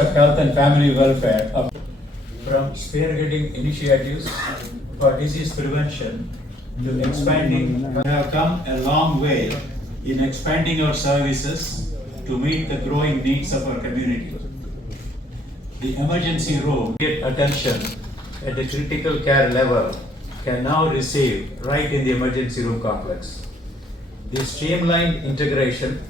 of Health and Family Welfare, from spearheading initiatives for disease prevention to expanding, we have come a long way in expanding our services to meet the growing needs of our community. The emergency room get attention at the critical care level can now receive right in the emergency room complex. The streamlined integration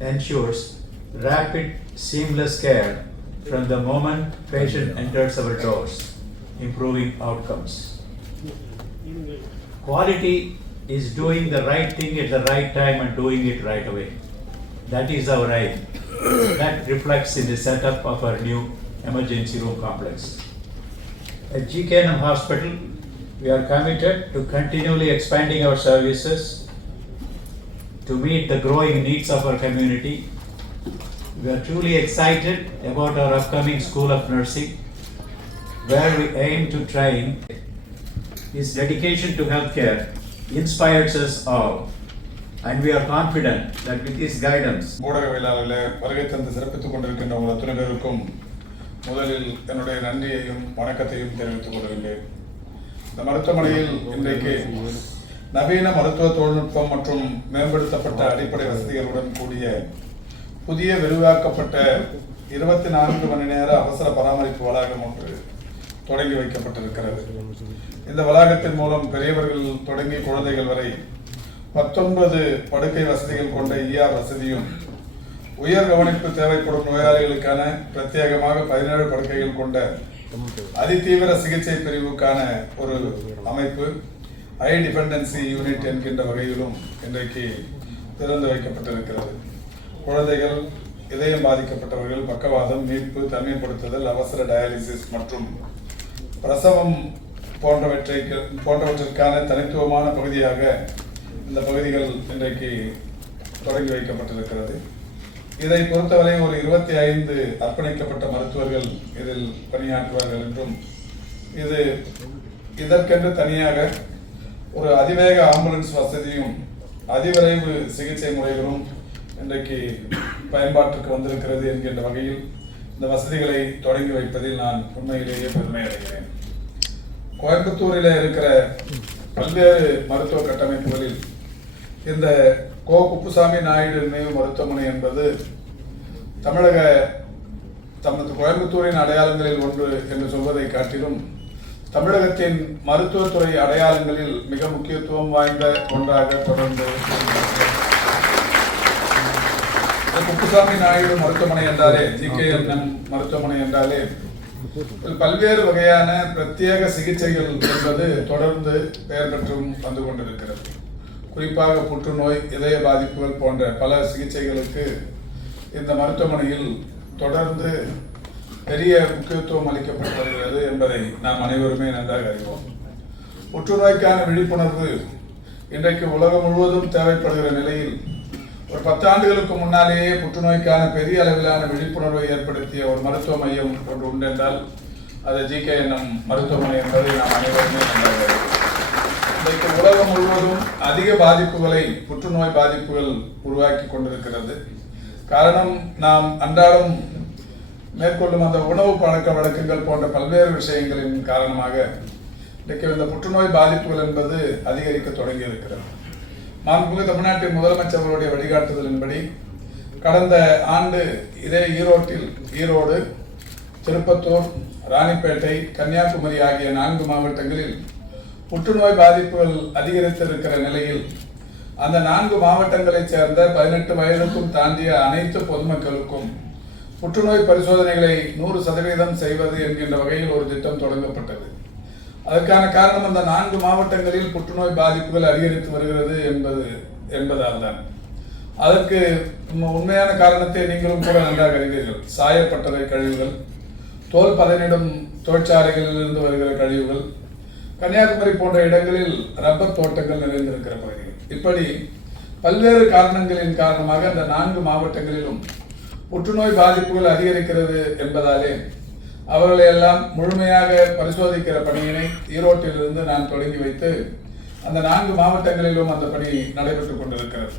ensures rapid, seamless care from the moment patient enters our doors, improving outcomes. Quality is doing the right thing at the right time and doing it right away. That is our aim. That reflects in the setup of our new emergency room complex. At GKNM Hospital, we are committed to continually expanding our services to meet the growing needs of our community. We are truly excited about our upcoming School of Nursing, where we aim to train. His dedication to healthcare inspires us all, and we are confident that with his guidance. ஊடகவியலாளர்களே, வருகை தந்து சிறப்பித்துக் கொண்டிருக்கின்ற உங்கள் அத்தனை பேருக்கும் முதலில் என்னுடைய நன்றியையும் வணக்கத்தையும் தெரிவித்துக் கொள்கின்றேன். இந்த மருத்துவமனையில் இன்றைக்கு நவீன மருத்துவ தொழில்நுட்பம் மற்றும் மேம்படுத்தப்பட்ட அடிப்படை வசதிகளுடன் கூடிய புதிய விரிவாக்கப்பட்ட 24 மணி நேர அவசர பராமரிப்பு வளாகம் ஒன்று தொடங்கி வைக்கப்பட்டிருக்கிறது. இந்த வளாகத்தின் மூலம் பெரியவர்கள் தொடங்கி குழந்தைகள் வரை 19 படுக்கை வசதிகள் கொண்ட வசதியும், உயர் கவனிப்பு தேவைப்படும் நோயாளிகளுக்கான பிரத்யேகமாக 17 படுக்கைகள் கொண்ட அதிதீவிர சிகிச்சை பிரிவுக்கான ஒரு அமைப்பு, ஹை டிபெண்டன்சி யூனிட் என்கின்ற வகையிலும் இன்றைக்கு திறந்து வைக்கப்பட்டிருக்கிறது. குழந்தைகள், இதயம் பாதிக்கப்பட்டவர்கள், பக்கவாதம், மீட்பு, தனிமைப்படுத்துதல், அவசர டயாலிசிஸ் மற்றும் பிரசவம் போன்றவற்றிற்கான தனித்துவமான பகுதியாக இந்த பகுதிகள் இன்றைக்கு தொடங்கி வைக்கப்பட்டிருக்கிறது. இதை பொறுத்தவரை ஒரு 25 அர்ப்பணிக்கப்பட்ட மருத்துவர்கள் இதில் பணியாற்றுவார்கள் என்றும், இதற்கென்று தனியாக ஒரு அதிவேக ஆம்புலன்ஸ் வசதியும் அதிவிரைவு சிகிச்சை முறைகளும் இன்றைக்கு பயன்பாட்டிற்கு வந்திருக்கிறது என்கின்ற வகையில் இந்த வசதிகளை தொடங்கி வைப்பதில் நான் உண்மையிலேயே பெருமை அடைகிறேன். கோயம்புத்தூரில் இருக்கிற பல்வேறு மருத்துவ கட்டமைப்புகளில் இந்த குப்புசாமி நாயுடு நினைவு மருத்துவமனை என்பது கோயம்புத்தூரின் அடையாளங்களில் ஒன்று என்று சொல்வதை காட்டிலும் தமிழகத்தின் மருத்துவத்துறை அடையாளங்களில் மிக முக்கியத்துவம் வாய்ந்த ஒன்றாக தொடர்ந்து குப்புசாமி நாயுடு மருத்துவமனை என்றாலே, ஜிகேஎன்எம் மருத்துவமனை என்றாலே பல்வேறு வகையான பிரத்யேக சிகிச்சைகள் என்பது தொடர்ந்து பெயர் பெற்றும் வந்து கொண்டிருக்கிறது. குறிப்பாக புற்றுநோய், இதய பாதிப்புகள் போன்ற பல சிகிச்சைகளுக்கு இந்த மருத்துவமனையில் தொடர்ந்து பெரிய முக்கியத்துவம் அளிக்கப்பட்டு வருகிறது என்பதை நாம் அனைவருமே நன்றாக அறிவோம். புற்றுநோய்க்கான விழிப்புணர்வு இன்றைக்கு உலகம் முழுவதும் தேவைப்படுகிற நிலையில் ஒரு 10 ஆண்டுகளுக்கு முன்னாலேயே புற்றுநோய்க்கான பெரிய அளவிலான விழிப்புணர்வை ஏற்படுத்திய ஒரு மருத்துவ மையம் ஒன்று உண்டென்றால் அது GKNM மருத்துவமனை என்பதை நாம் அனைவருமே நன்றாக அறிவோம். இன்றைக்கு உலகம் முழுவதும் அதிக பாதிப்புகளை, புற்றுநோய் பாதிப்புகள் உருவாக்கி கொண்டிருக்கிறது. காரணம், நாம் அன்றாடம் மேற்கொள்ளும் அந்த உணவு பழக்க வழக்கங்கள் போன்ற பல்வேறு விஷயங்களின் காரணமாக இன்றைக்கு இந்த புற்றுநோய் பாதிப்புகள் என்பது அதிகரிக்க தொடங்கி இருக்கிறது. மாண்புமிகு தமிழ்நாட்டின் முதலமைச்சர்களுடைய வழிகாட்டுதலின்படி கடந்த ஆண்டு இதே ஈரோடு, திருப்பத்தூர், ராணிப்பேட்டை, கன்னியாகுமரி ஆகிய 4 மாவட்டங்களில் புற்றுநோய் பாதிப்புகள் அதிகரித்திருக்கிற நிலையில் அந்த 4 மாவட்டங்களைச் சேர்ந்த 18 வயதுக்கும் தாண்டிய அனைத்து பொதுமக்களுக்கும் புற்றுநோய் பரிசோதனைகளை 100% செய்வது என்கின்ற வகையில் ஒரு திட்டம் தொடங்கப்பட்டது. அதற்கான காரணம், அந்த 4 மாவட்டங்களில் புற்றுநோய் பாதிப்புகள் அதிகரித்து வருகிறது என்பதால் தான். அதற்கு உண்மையான காரணத்தை நீங்களும் கூட நன்றாக அறிவீர்கள். சாயப்பட்டறை கழிவுகள், தோல் பதனிடும் தொழிற்சாலைகளிலிருந்து வருகிற கழிவுகள், கன்னியாகுமரி போன்ற இடங்களில் ரப்பர் தோட்டங்கள் நிறைந்திருக்கிற பகுதிகள், இப்படி பல்வேறு காரணங்களின் காரணமாக அந்த 4 மாவட்டங்களிலும் புற்றுநோய் பாதிப்புகள் அதிகரிக்கிறது என்பதாலே அவர்களை எல்லாம் முழுமையாக பரிசோதிக்கிற பணியினை ஈரோட்டிலிருந்து நான் தொடங்கி வைத்து அந்த 4 மாவட்டங்களிலும் அந்த பணி நடைபெற்றுக் கொண்டிருக்கிறது.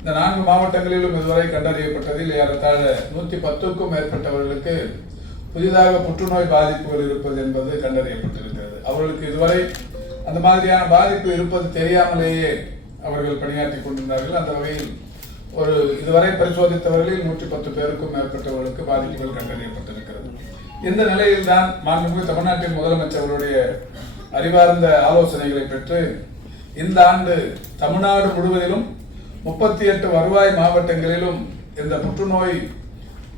இந்த 4 மாவட்டங்களிலும் இதுவரை கண்டறியப்பட்டதில் ஏறத்தாழ 110க்கும் மேற்பட்டவர்களுக்கு புதிதாக புற்றுநோய் பாதிப்புகள் இருப்பது என்பது கண்டறியப்பட்டிருக்கிறது. அவர்களுக்கு இதுவரை அந்த மாதிரியான பாதிப்பு இருப்பது தெரியாமலேயே அவர்கள் பணியாற்றி கொண்டிருந்தார்கள். அந்த வகையில் இதுவரை பரிசோதித்தவர்களில் 110 பேருக்கும் மேற்பட்டவர்களுக்கு பாதிப்புகள் கண்டறியப்பட்டிருக்கிறது. இந்த நிலையில்தான் மாண்புமிகு தமிழ்நாட்டின் முதலமைச்சர்களுடைய அறிவார்ந்த ஆலோசனைகளை பெற்று இந்த ஆண்டு தமிழ்நாடு முழுவதிலும் 38 வருவாய் மாவட்டங்களிலும் இந்த புற்றுநோய்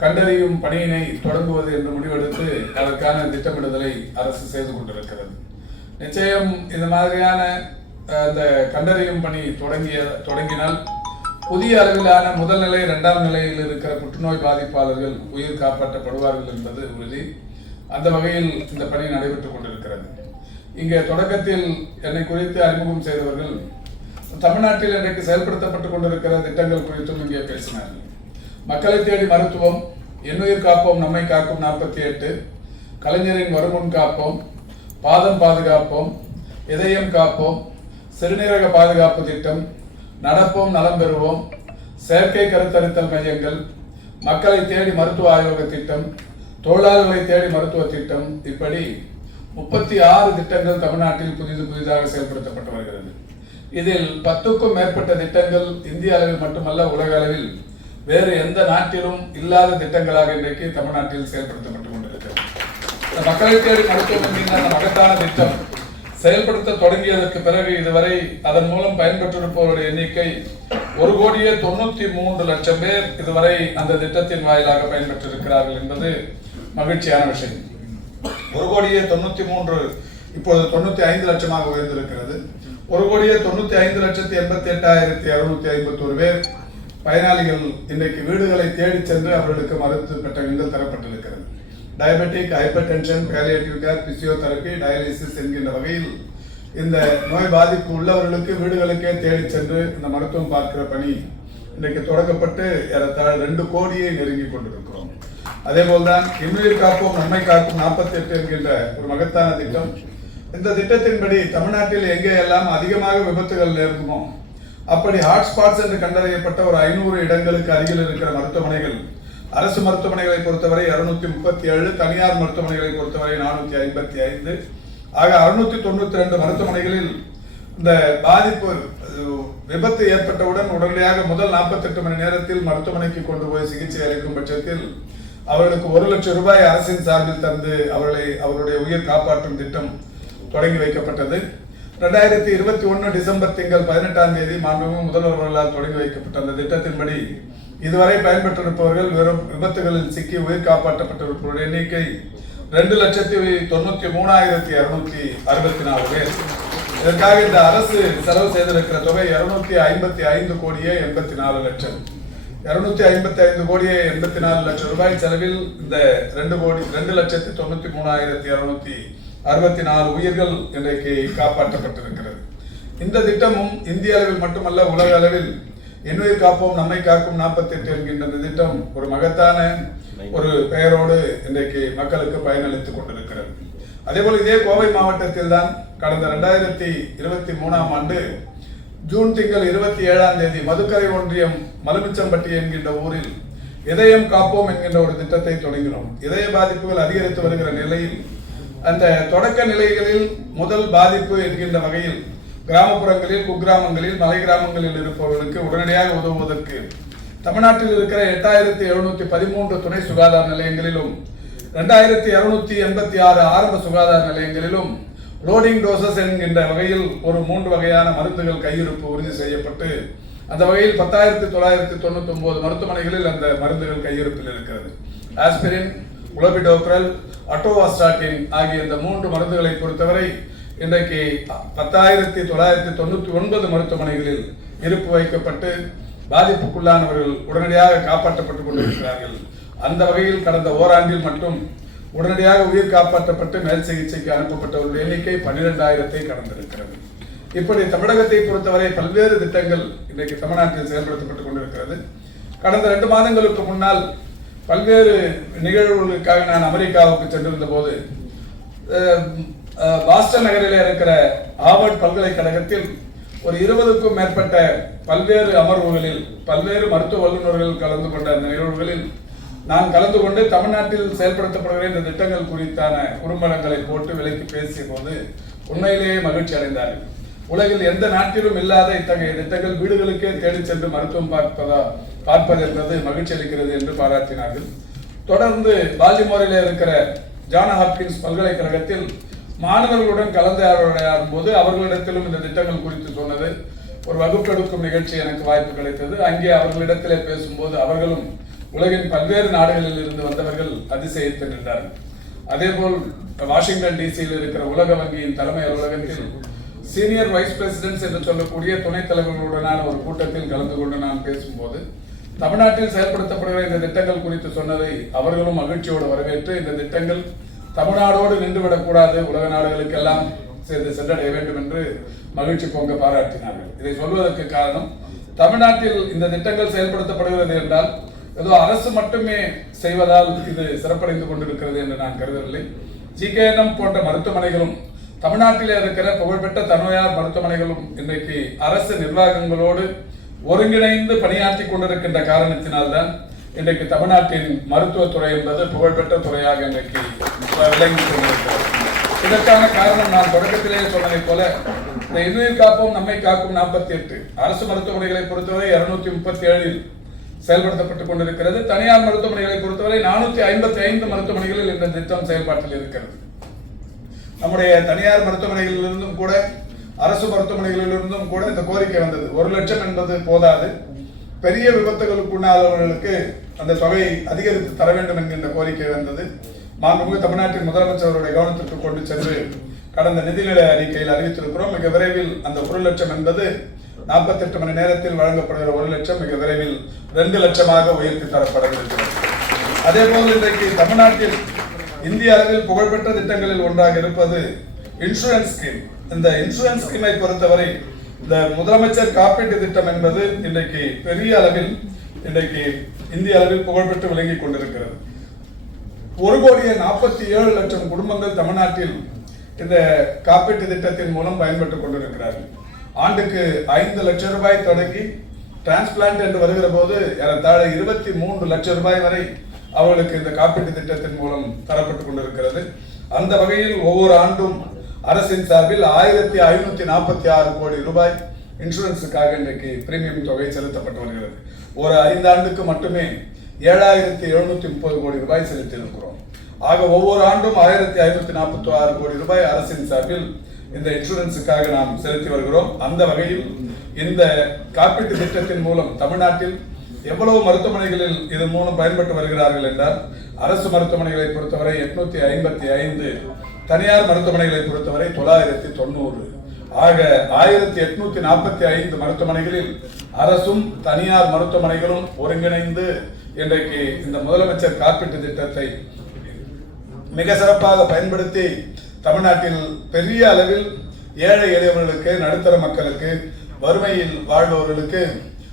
கண்டறியும் பணியினை தொடங்குவது என்று முடிவெடுத்து அதற்கான திட்டமிடுதலை அரசு செய்து கொண்டிருக்கிறது. நிச்சயம் இந்த மாதிரியான அந்த கண்டறியும் பணி தொடங்கினால் புதிய அளவிலான முதல் நிலை 2ஆம் நிலையில் இருக்கிற புற்றுநோய் பாதிப்பாளர்கள் உயிர் காப்பாற்றப்படுவார்கள் என்பது உறுதி. அந்த வகையில் இந்த பணி நடைபெற்றுக் கொண்டிருக்கிறது. இங்கே தொடக்கத்தில் என்னை குறித்து அறிமுகம் செய்தவர்கள் தமிழ்நாட்டில் இன்றைக்கு செயல்படுத்தப்பட்டுக் கொண்டிருக்கிற திட்டங்கள் குறித்தும் இங்கே பேசினார்கள். மக்களை தேடி மருத்துவம், எண்ணுயிர் காப்போம் நம்மை காக்கும் 48, கலைஞரின் வருமுன் காப்போம், பாதம் பாதுகாப்போம், இதயம் காப்போம், சிறுநீரக பாதுகாப்பு திட்டம், நடப்போம் நலம் பெறுவோம், செயற்கை கருத்தரித்தல் மையங்கள், மக்களை தேடி மருத்துவ ஆய்வக திட்டம், தொழிலாளர்களை தேடி மருத்துவ திட்டம், இப்படி 36 திட்டங்கள் தமிழ்நாட்டில் புதிதாக செயல்படுத்தப்பட்டு வருகிறது. இதில் 10க்கும் மேற்பட்ட திட்டங்கள் இந்திய அளவில் மட்டுமல்ல உலக அளவில் வேறு எந்த நாட்டிலும் இல்லாத திட்டங்களாக இன்றைக்கு தமிழ்நாட்டில் செயல்படுத்தப்பட்டுக் கொண்டிருக்கிறது. மக்களை தேடி மருத்துவம் என்கின்ற அந்த மகத்தான திட்டம் செயல்படுத்த தொடங்கியதற்கு பிறகு இதுவரை அதன் மூலம் பயன்பெற்றிருப்பவருடைய எண்ணிக்கை 1,93,00,000 பேர் இதுவரை அந்த திட்டத்தின் வாயிலாக பயன்பெற்றிருக்கிறார்கள் என்பது மகிழ்ச்சியான விஷயம். 1,93,00,000 இப்பொழுது 95 லட்சமாக உயர்ந்திருக்கிறது. 1,95,88,251 பேர் பயனாளிகள் இன்றைக்கு வீடுகளை தேடி சென்று அவர்களுக்கு மருத்துவ பெட்டகங்கள் தரப்பட்டிருக்கிறது. Diabetic, hyper tension, palliative care, physiotherapy, dialysis என்கின்ற வகையில் இந்த நோய் பாதிப்பு உள்ளவர்களுக்கு வீடுகளுக்கே தேடி சென்று இந்த மருத்துவம் பார்க்கிற பணி இன்றைக்கு தொடங்கப்பட்டு ஏறத்தாழ 2 கோடியை நெருங்கி கொண்டிருக்கிறோம். அதே போல்தான் எண்ணுயிர் காப்போம் நம்மை காக்கும் 48 என்கின்ற ஒரு மகத்தான திட்டம். இந்த திட்டத்தின்படி தமிழ்நாட்டில் எங்கே எல்லாம் அதிகமாக விபத்துகள் நேர்க்குமோ அப்படி ஹாட்ஸ்பாட்ஸ் என்று கண்டறியப்பட்ட ஒரு 500 இடங்களுக்கு அருகில் இருக்கிற மருத்துவமனைகள், அரசு மருத்துவமனைகளை பொறுத்தவரை 237, தனியார் மருத்துவமனைகளை பொறுத்தவரை 455, ஆக 692 மருத்துவமனைகளில் இந்த பாதிப்பு விபத்து ஏற்பட்டவுடன் உடனடியாக முதல் 48 மணி நேரத்தில் மருத்துவமனைக்கு கொண்டு போய் சிகிச்சை அளிக்கும் பட்சத்தில் அவர்களுக்கு 1 லட்சம் ரூபாய் அரசின் சார்பில் தந்து அவர்களுடைய உயிர் காப்பாற்றும் திட்டம் தொடங்கி வைக்கப்பட்டது. 2021 டிசம்பர் திங்கள் 18ஆம் தேதி மாண்புமிகு முதல்வர்களால் தொடங்கி வைக்கப்பட்ட அந்த திட்டத்தின்படி இதுவரை பயன்பெற்றிருப்பவர்கள் வெறும் விபத்துகளில் சிக்கி உயிர் காப்பாற்றப்பட்டிருப்பவருடைய எண்ணிக்கை 2,93,264 பேர். இதற்காக இந்த அரசு செலவு செய்திருக்கிற தொகை 255,84,00,000. 255,84,00,000 ரூபாய் செலவில் இந்த 2,93,264 உயிர்கள் இன்றைக்கு காப்பாற்றப்பட்டிருக்கிறது. இந்த திட்டமும் இந்திய அளவில் மட்டுமல்ல உலக அளவில் எண்ணுயிர் காப்போம் நம்மை காக்கும் 48 என்கின்ற இந்த திட்டம் ஒரு மகத்தான ஒரு பெயரோடு இன்றைக்கு மக்களுக்கு பயனளித்துக் கொண்டிருக்கிறது. அதேபோல் இதே கோவை மாவட்டத்தில் தான் கடந்த 2023ஆம் ஆண்டு ஜூன் திங்கள் 27ஆம் தேதி மதுக்கரை ஒன்றியம் மலுமிச்சம்பட்டி என்கின்ற ஊரில் இதயம் காப்போம் என்கின்ற ஒரு திட்டத்தை தொடங்கினோம். இதய பாதிப்புகள் அதிகரித்து வருகிற நிலையில் அந்த தொடக்க நிலைகளில் முதல் பாதிப்பு என்கின்ற வகையில் கிராமப்புறங்களில், குக்கிராமங்களில், மலை கிராமங்களில் இருப்பவர்களுக்கு உடனடியாக உதவுவதற்கு தமிழ்நாட்டில் இருக்கிற 8,713 துணை சுகாதார நிலையங்களிலும் 2,286 ஆரம்ப சுகாதார நிலையங்களிலும் லோடிங் டோசஸ் என்கின்ற வகையில் ஒரு 3 வகையான மருந்துகள் கையிருப்பு உறுதி செய்யப்பட்டு அந்த வகையில் 10,999 மருத்துவமனைகளில் அந்த மருந்துகள் கையிருப்பில் இருக்கிறது. ஆஸ்பிரின், உலபிடோக்ரல், அட்டோவாஸ்டாட்டின் ஆகிய இந்த 3 மருந்துகளை பொறுத்தவரை இன்றைக்கு 10,999 மருத்துவமனைகளில் இருப்பு வைக்கப்பட்டு பாதிப்புக்குள்ளானவர்கள் உடனடியாக காப்பாற்றப்பட்டுக் கொண்டிருக்கிறார்கள். அந்த வகையில் கடந்த ஓராண்டில் மட்டும் உடனடியாக உயிர் காப்பாற்றப்பட்டு மேல் சிகிச்சைக்கு அனுப்பப்பட்டவர்களுடைய எண்ணிக்கை 12,000-ஐ கடந்திருக்கிறது. இப்படி தமிழகத்தை பொறுத்தவரை பல்வேறு திட்டங்கள் இன்றைக்கு தமிழ்நாட்டில் செயல்படுத்தப்பட்டுக் கொண்டிருக்கிறது. கடந்த 2 மாதங்களுக்கு முன்னால் பல்வேறு நிகழ்வுகளுக்காக நான் அமெரிக்காவுக்கு சென்றிருந்த போது பாஸ்டன் நகரில் இருக்கிற ஹார்வர்ட் பல்கலைக்கழகத்தில் ஒரு 20க்கும் மேற்பட்ட பல்வேறு அமர்வுகளில் பல்வேறு மருத்துவ வல்லுநர்கள் கலந்து கொண்ட அந்த நிகழ்வுகளில் நான் கலந்து கொண்டு தமிழ்நாட்டில் செயல்படுத்தப்படுகிற இந்த திட்டங்கள் குறித்தான குறும்படங்களை போட்டு விலைக்கு பேசிய போது உண்மையிலேயே மகிழ்ச்சி அடைந்தார்கள். உலகில் எந்த நாட்டிலும் இல்லாத இத்தகைய திட்டங்கள் வீடுகளுக்கே தேடிச் சென்று மருத்துவம் பார்ப்பது என்பது மகிழ்ச்சி அளிக்கிறது என்று பாராட்டினார்கள். தொடர்ந்து பால்டிமோரில் இருக்கிற ஜான் ஹாப்கின்ஸ் பல்கலைக்கழகத்தில் மாணவர்களுடன் கலந்துரையாடும் போது அவர்களிடத்திலும் இந்த திட்டங்கள் குறித்து சொன்னது ஒரு வகுப்பெடுக்கும் நிகழ்ச்சி எனக்கு வாய்ப்பு கிடைத்தது. அங்கே அவர்களிடத்திலே பேசும்போது அவர்களும் உலகின் பல்வேறு நாடுகளில் இருந்து வந்தவர்கள் அதிசயித்து நின்றார்கள். அதேபோல் வாஷிங்டன் டிசியில் இருக்கிற உலக வங்கியின் தலைமை அலுவலகத்தில் சீனியர் வைஸ் பிரசிடென்ட்ஸ் என்று சொல்லக்கூடிய துணைத் தலைவர்களுடனான ஒரு கூட்டத்தில் கலந்து கொண்டு நான் பேசும்போது தமிழ்நாட்டில் செயல்படுத்தப்படுகிற இந்த திட்டங்கள் குறித்து சொன்னதை அவர்களும் மகிழ்ச்சியோடு வரவேற்று இந்த திட்டங்கள் தமிழ்நாடோடு நின்றுவிடக்கூடாது, உலக நாடுகளுக்கெல்லாம் சென்றடைய வேண்டும் என்று மகிழ்ச்சி பொங்க பாராட்டினார்கள். இதை சொல்வதற்கு காரணம், தமிழ்நாட்டில் இந்த திட்டங்கள் செயல்படுத்தப்படுகிறது என்றால் ஏதோ அரசு மட்டுமே செய்வதால் இது சிறப்படைந்து கொண்டிருக்கிறது என்று நான் கருதவில்லை. GKNM போன்ற மருத்துவமனைகளும் தமிழ்நாட்டிலே இருக்கிற புகழ்பெற்ற தனியார் மருத்துவமனைகளும் இன்றைக்கு அரசு நிர்வாகங்களோடு ஒருங்கிணைந்து பணியாற்றி கொண்டிருக்கின்ற காரணத்தினால்தான் இன்றைக்கு தமிழ்நாட்டின் மருத்துவத்துறை என்பது புகழ்பெற்ற துறையாக இன்றைக்கு விளங்கி கொண்டிருக்கிறது. இதற்கான காரணம் நான் தொடக்கத்திலேயே சொன்னதை போல இந்த இன்னுயிர் காப்போம் நம்மை காக்கும் 48 அரசு மருத்துவமனைகளை பொறுத்தவரை 237 செயல்படுத்தப்பட்டுக் கொண்டிருக்கிறது. தனியார் மருத்துவமனைகளை பொறுத்தவரை 455 மருத்துவமனைகளில் இந்த திட்டம் செயல்பாட்டில் இருக்கிறது. நம்முடைய தனியார் மருத்துவமனைகளிலிருந்தும் கூட அரசு மருத்துவமனைகளிலிருந்தும் கூட இந்த கோரிக்கை வந்தது. 1 லட்சம் என்பது போதாது, பெரிய விபத்துகளுக்குள்ளானவர்களுக்கு அந்த தொகை அதிகரித்து தர வேண்டும் என்கின்ற கோரிக்கை வந்தது. மாண்புமிகு தமிழ்நாட்டின் முதலமைச்சருடைய கவனத்திற்கு கொண்டு சென்று கடந்த நிதிநிலை அறிக்கையில் அறிவித்திருக்கிறோம். மிக விரைவில் அந்த 1 லட்சம் என்பது 48 மணி நேரத்தில் வழங்கப்படுகிற 1 லட்சம் மிக விரைவில் 2 லட்சமாக உயர்த்தி தரப்பட இருக்கிறது. அதே போல் இன்றைக்கு தமிழ்நாட்டில் இந்திய அளவில் புகழ்பெற்ற திட்டங்களில் ஒன்றாக இருப்பது இன்சூரன்ஸ் ஸ்கீம். இந்த இன்சூரன்ஸ் ஸ்கீமை பொறுத்தவரை இந்த முதலமைச்சர் காப்பீட்டு திட்டம் என்பது இன்றைக்கு பெரிய அளவில் இன்றைக்கு இந்திய அளவில் புகழ்பெற்று விளங்கி கொண்டிருக்கிறது. 1,47,00,000 குடும்பங்கள் தமிழ்நாட்டில் இந்த காப்பீட்டு திட்டத்தின் மூலம் பயன்பட்டுக் கொண்டிருக்கிறார்கள். ஆண்டுக்கு 5 லட்சம் ரூபாய் தொடங்கி டிரான்ஸ்பிளான்ட் என்று வருகிற போது ஏறத்தாழ 23 லட்சம் ரூபாய் வரை அவர்களுக்கு இந்த காப்பீட்டு திட்டத்தின் மூலம் தரப்பட்டுக் கொண்டிருக்கிறது. அந்த வகையில் ஒவ்வொரு ஆண்டும் அரசின் சார்பில் 1546 கோடி ரூபாய் இன்சூரன்ஸுக்காக இன்றைக்கு பிரீமியம் தொகை செலுத்தப்பட்டு வருகிறது. ஒரு 5 ஆண்டுக்கு மட்டுமே 7,730 கோடி ரூபாய் செலுத்தியிருக்கிறோம். ஆக ஒவ்வொரு ஆண்டும் 1546 கோடி ரூபாய் அரசின் சார்பில் இந்த இன்சூரன்ஸுக்காக நாம் செலுத்தி வருகிறோம். அந்த வகையில் இந்த காப்பீட்டு திட்டத்தின் மூலம் தமிழ்நாட்டில் எவ்வளவு மருத்துவமனைகளில் இதன் மூலம் பயன்பட்டு வருகிறார்கள் என்றால், அரசு மருத்துவமனைகளை பொறுத்தவரை 855, தனியார் மருத்துவமனைகளை பொறுத்தவரை 990. ஆக 1845 மருத்துவமனைகளில் அரசும் தனியார் மருத்துவமனைகளும் ஒருங்கிணைந்து இன்றைக்கு இந்த முதலமைச்சர் காப்பீட்டு திட்டத்தை மிக சிறப்பாக பயன்படுத்தி தமிழ்நாட்டில் பெரிய அளவில் ஏழை எளியவர்களுக்கு, நடுத்தர மக்களுக்கு, வறுமையில் வாழ்பவர்களுக்கு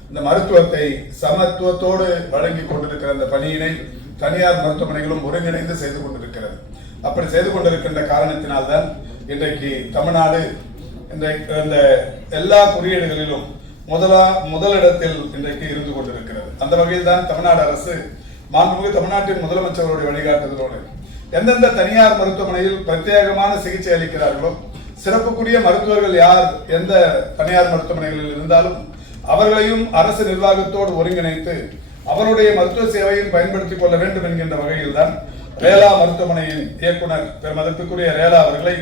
இந்த மருத்துவத்தை சமத்துவத்தோடு வழங்கி கொண்டிருக்கிற அந்த பணியினை தனியார் மருத்துவமனைகளும் ஒருங்கிணைந்து செய்து கொண்டிருக்கிறது. அப்படி செய்து கொண்டிருக்கின்ற காரணத்தினால்தான் இன்றைக்கு தமிழ்நாடு இந்த எல்லா குறியீடுகளிலும் முதலிடத்தில் இன்றைக்கு இருந்து கொண்டிருக்கிறது. அந்த வகையில் தான் தமிழ்நாடு அரசு மாண்புமிகு தமிழ்நாட்டின் முதலமைச்சருடைய வழிகாட்டுதலோடு எந்தெந்த தனியார் மருத்துவமனையில் பிரத்யேகமான சிகிச்சை அளிக்கிறார்களோ, சிறப்புக்குரிய மருத்துவர்கள் யார் எந்த தனியார் மருத்துவமனைகளில் இருந்தாலும் அவர்களையும் அரசு நிர்வாகத்தோடு ஒருங்கிணைத்து அவருடைய மருத்துவ சேவையும் பயன்படுத்திக் கொள்ள வேண்டும் என்கின்ற வகையில் தான் ரேலா மருத்துவமனையின் இயக்குனர் பெருமதிப்புக்குரிய ரேலா அவர்களை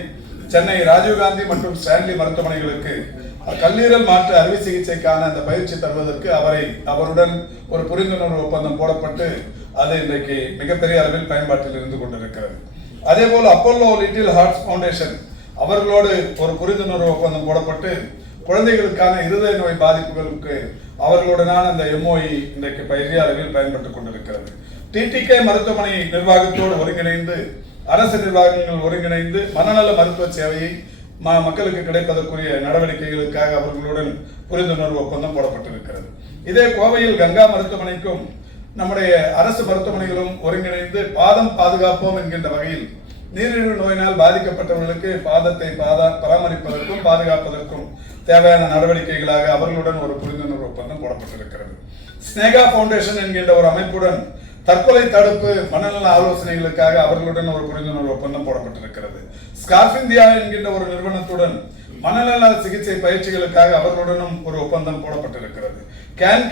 சென்னை ராஜீவ்காந்தி மற்றும் ஸ்டான்லி மருத்துவமனைகளுக்கு கல்லீரல் மாற்று அறுவை சிகிச்சைக்கான அந்த பயிற்சி தருவதற்கு அவருடன் ஒரு புரிந்துணர்வு ஒப்பந்தம் போடப்பட்டு அது இன்றைக்கு மிகப்பெரிய அளவில் பயன்பாட்டில் இருந்து கொண்டிருக்கிறது. அதே போல் அப்போலோ லிட்டில் ஹார்ட்ஸ் ஃபவுண்டேஷன் அவர்களோடு ஒரு புரிந்துணர்வு ஒப்பந்தம் போடப்பட்டு குழந்தைகளுக்கான இருதய நோய் பாதிப்புகளுக்கு அவர்களுடனான அந்த MOE இன்றைக்கு பெரிய அளவில் பயன்பட்டுக் கொண்டிருக்கிறது. TTK மருத்துவமனை நிர்வாகத்தோடு ஒருங்கிணைந்து அரசு நிர்வாகங்கள் ஒருங்கிணைந்து மனநல மருத்துவ சேவையை மக்களுக்கு கிடைப்பதற்குரிய நடவடிக்கைகளுக்காக அவர்களுடன் புரிந்துணர்வு ஒப்பந்தம் போடப்பட்டிருக்கிறது. இதே கோவையில் கங்கா மருத்துவமனைக்கும் நம்முடைய அரசு மருத்துவமனைகளும் ஒருங்கிணைந்து பாதம் பாதுகாப்போம் என்கின்ற வகையில் நீரிழிவு நோயினால் பாதிக்கப்பட்டவர்களுக்கு பாதத்தை பராமரிப்பதற்கும் பாதுகாப்பதற்கும் தேவையான நடவடிக்கைகளாக அவர்களுடன் ஒரு புரிந்துணர்வு ஒப்பந்தம் போடப்பட்டிருக்கிறது. ஸ்னேகா ஃபவுண்டேஷன் என்கின்ற ஒரு அமைப்புடன் தற்கொலை தடுப்பு மனநல ஆலோசனைகளுக்காக அவர்களுடன் ஒரு புரிந்துணர்வு ஒப்பந்தம் போடப்பட்டிருக்கிறது. ஸ்கார்ப் இந்தியா என்கின்ற ஒரு நிறுவனத்துடன் மனநல சிகிச்சை பயிற்சிகளுக்காக அவர்களுடனும் ஒரு ஒப்பந்தம் போடப்பட்டிருக்கிறது. கேன்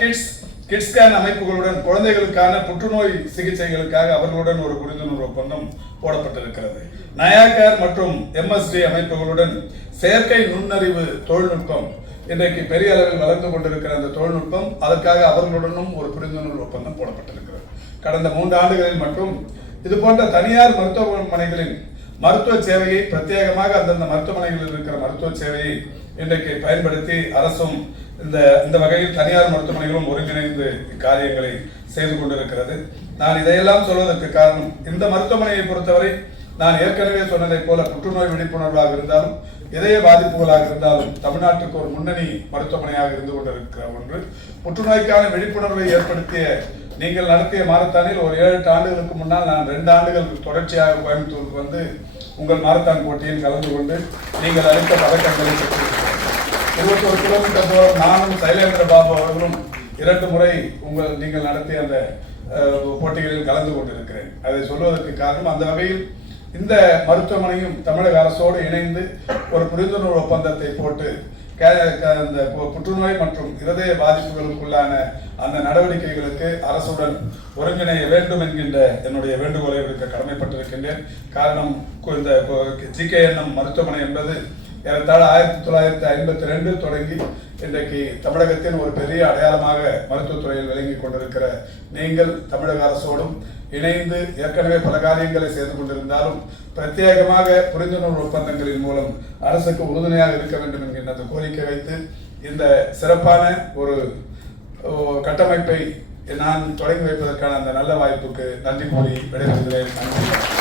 கிட்ஸ் கேன் அமைப்புகளுடன் குழந்தைகளுக்கான புற்றுநோய் சிகிச்சைகளுக்காக அவர்களுடன் ஒரு புரிந்துணர்வு ஒப்பந்தம் போடப்பட்டிருக்கிறது. நயாகேர் மற்றும் MSD அமைப்புகளுடன் செயற்கை நுண்ணறிவு தொழில்நுட்பம் இன்றைக்கு பெரிய அளவில் வளர்ந்து கொண்டிருக்கிற அந்த தொழில்நுட்பம், அதற்காக அவர்களுடனும் ஒரு புரிந்துணர்வு ஒப்பந்தம் போடப்பட்டிருக்கிறது. கடந்த 3 ஆண்டுகளில் மற்றும் இது போன்ற தனியார் மருத்துவமனைகளின் மருத்துவ சேவையை பிரத்யேகமாக அந்தந்த மருத்துவமனைகளில் இருக்கிற மருத்துவ சேவையை இன்றைக்கு பயன்படுத்தி அரசும் இந்த வகையில் தனியார் மருத்துவமனைகளும் ஒருங்கிணைந்து காரியங்களை செய்து கொண்டிருக்கிறது. நான் இதையெல்லாம் சொல்வதற்கு காரணம், இந்த மருத்துவமனையை பொறுத்தவரை நான் ஏற்கனவே சொன்னதை போல புற்றுநோய் விழிப்புணர்வாக இருந்தாலும் இதய பாதிப்புகளாக இருந்தாலும் தமிழ்நாட்டுக்கு ஒரு முன்னணி மருத்துவமனையாக இருந்து கொண்டிருக்கிற ஒன்று. புற்றுநோய்க்கான விழிப்புணர்வை ஏற்படுத்திய நீங்கள் நடத்திய மாரத்தானில் ஒரு 7-8 ஆண்டுகளுக்கு முன்னால் நான் 2 ஆண்டுகள் தொடர்ச்சியாக கோயம்புத்தூருக்கு வந்து உங்கள் மாரத்தான் போட்டியில் கலந்து கொண்டு நீங்கள் அளித்த பதக்கங்களை பெற்றிருக்கிறேன். 21 கிலோமீட்டர் தூரம் நானும் சைலேந்திர பாபு அவர்களும் 2 முறை நீங்கள் நடத்திய அந்த போட்டிகளில் கலந்து கொண்டிருக்கிறேன். அதை சொல்வதற்கு காரணம், அந்த வகையில் இந்த மருத்துவமனையும் தமிழக அரசோடு இணைந்து ஒரு புரிந்துணர்வு ஒப்பந்தத்தை போட்டு அந்த புற்றுநோய் மற்றும் இருதய பாதிப்புகளுக்குள்ளான அந்த நடவடிக்கைகளுக்கு அரசுடன் ஒருங்கிணைய வேண்டும் என்கின்ற என்னுடைய வேண்டுகோளை விடுக்க கடமைப்பட்டிருக்கின்றேன். காரணம், இந்த GKNM மருத்துவமனை என்பது ஏறத்தாழ 1952 தொடங்கி இன்றைக்கு தமிழகத்தின் ஒரு பெரிய அடையாளமாக மருத்துவத்துறையில் விளங்கி கொண்டிருக்கிற நீங்கள் தமிழக அரசோடும் இணைந்து ஏற்கனவே பல காரியங்களை செய்து கொண்டிருந்தாலும் பிரத்யேகமாக புரிந்துணர்வு ஒப்பந்தங்களின் மூலம் அரசுக்கு உறுதுணையாக இருக்க வேண்டும் என்கின்ற அந்த கோரிக்கை வைத்து இந்த சிறப்பான ஒரு கட்டமைப்பை நான் தொடங்கி வைப்பதற்கான அந்த நல்ல வாய்ப்புக்கு நன்றி கூறி விடைபெறுகிறேன். நன்றி.